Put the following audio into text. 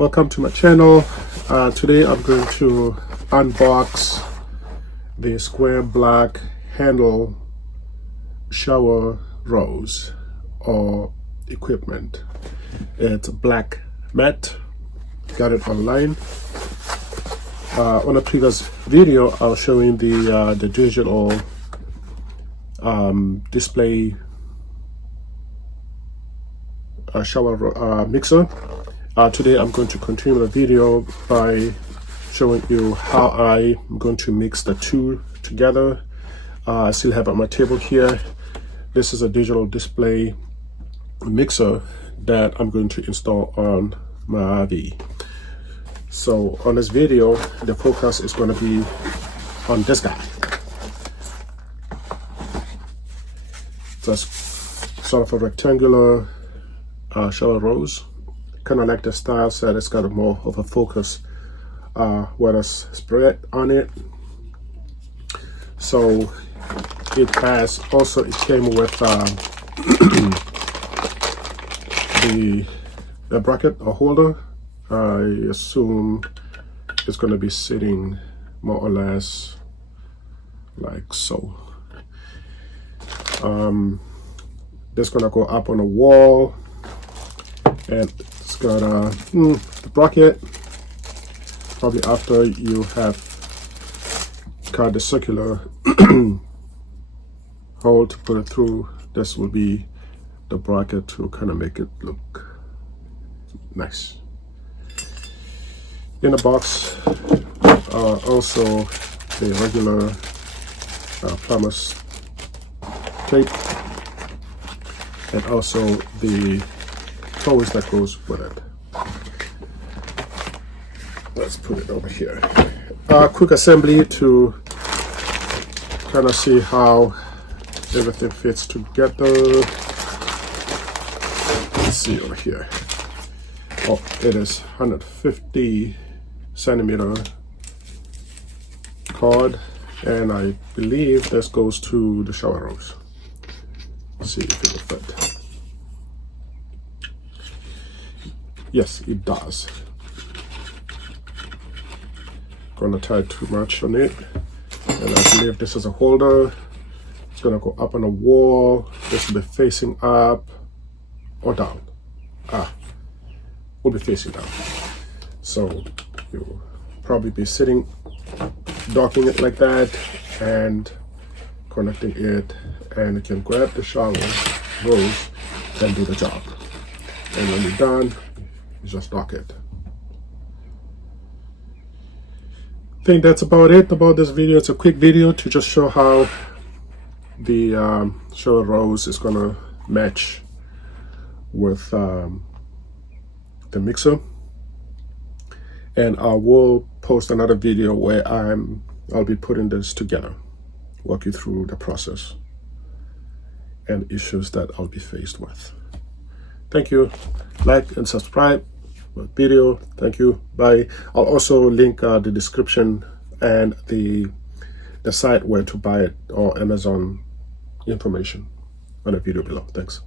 welcome to my channel. Today I'm going to unbox the square black handle shower rose or equipment. It's black matte, got it online. On a previous video I was showing the digital display shower mixer. Today I'm going to continue the video by showing you how I'm going to mix the two together. I still have on my table here. This is a digital display mixer that I'm going to install on my RV. So on this video, the focus is going to be on this guy. Just sort of a rectangular shower rose, kind of like the style set. It's got more of a focus with a spread on it. So it came with the bracket or holder. I assume it's going to be sitting more or less like so. This is going to go up on a wall, and it's got the bracket. Probably after you have cut the circular hole to put it through, this will be the bracket to kind of make it look nice. In the box also the regular plumber's tape, and also the toys that goes with it. Let's put it over here. Quick assembly to kind of see how everything fits together. Let's see over here. Oh, it is 150 centimeter cord, and I believe this goes to the shower rose. Let's see if it will fit. Yes, it does. Gonna tie too much on it, and I believe this is a holder. It's gonna go up on a wall. This will be facing up or down. Will be facing down. So you'll probably be sitting, docking it like that, and connecting it, and you can grab the shower rose and do the job. And when you're done, you just dock it. I think that's about it about this video. It's a quick video to just show how the shower rose is gonna match with the mixer, and I will post another video where I'll be putting this together, walk you through the process and issues that I'll be faced with. Thank you. Like and subscribe for the video. Thank you. Bye. I'll also link the description and the site where to buy it, or Amazon information on the video below. Thanks.